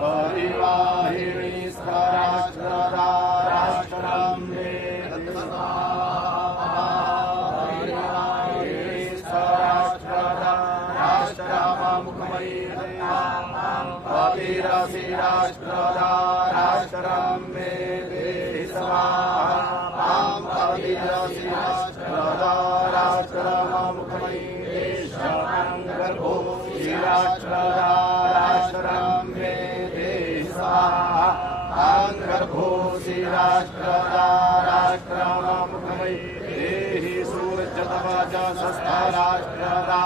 परिवाहिनी स्वराष्ट्रदा राष्ट्रं मे परिवाहिनी स्वराष्ट्रदा राष्ट्रमुखमयी कपिरसि राष्ट्रदा राष्ट्रं मे देहि स्वाहा कपिरसि राष्ट्रदा राष्ट्रमुखमयी गर्भो राष्ट्रदा राष्ट्रं मे देहि स्वाहा गर्भोऽसि राष्ट्रदा राष्ट्रमुखमयी देहि सूर्यतवच सस्था राष्ट्रदा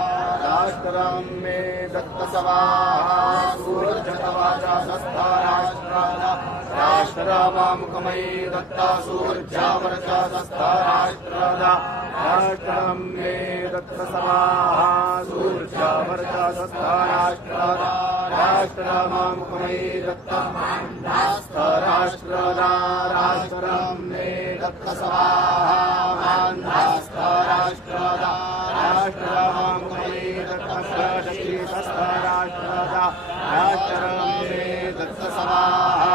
राष्ट्रं मे दत्त स्वाहा सूर्यतवच सस्था राष्ट्रदा राष्ट्रमुखमयी दत्ता सूर्यावर्च सस्था राष्ट्रदा राष्ट्रं मे दत्त स्वाहा सूर्यावर्च सस्था राष्ट्रदा राष्ट्रमुखमयी दत्ता राष्ट्रदा राष्ट्रं मे दत्त स्वाहा राष्ट्रदा राष्ट्रमुखमयी दत्त सस्था राष्ट्रदा राष्ट्रं मे दत्त स्वाहा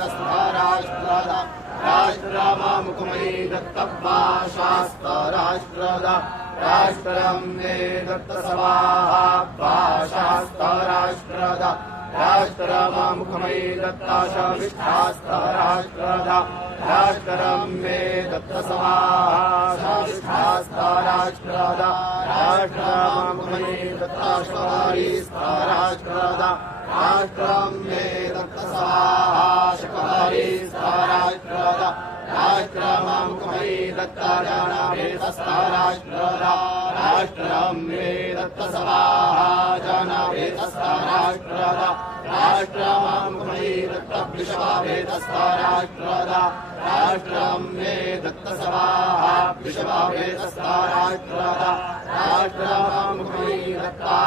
सस्था राष्ट्रदा राष्ट्रमुखमयी दत्तपाशास्त राष्ट्रदा राष्ट्रं मे दत्त स्वाहा पाशास्त राष्ट्रदा राष्ट्रमुखमयी दत्ताशविष्ठास्त राष्ट्रदा राष्ट्रं मे दत्त स्वाहा विष्ठास्त राष्ट्रदा राष्ट्रमुखमयी दत्ताशवारीस्त राष्ट्रदा राष्ट्रं मे दत्त स्वाहा शकवारीस्त राष्ट्रदा राष्ट्रमुखमयी दत्ता जानावेदस्त राष्ट्रदा राष्ट्रं मे दत्त स्वाहा जानावेदस्त राष्ट्रदा राष्ट्रमुखमयी दत्त विश्वावेदस्त राष्ट्रदा राष्ट्रं मे दत्त स्वाहा विश्वावेदस्त राष्ट्रदा राष्ट्रमुखमयी दत्ता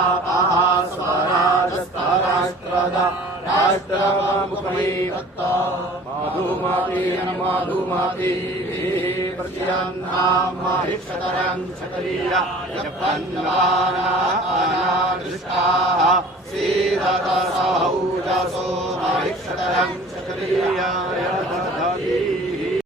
स्वराजस्त राष्ट्रदा राष्ट्रमुखमयी दत्ता माधुमती माधुमती प्रत्यन्नां माहिक्षतरं क्षत्रिया यपन्वाना अनादृष्टाः सीदत सहौजसो माहिक्षतरं क्षत्रिया यदधति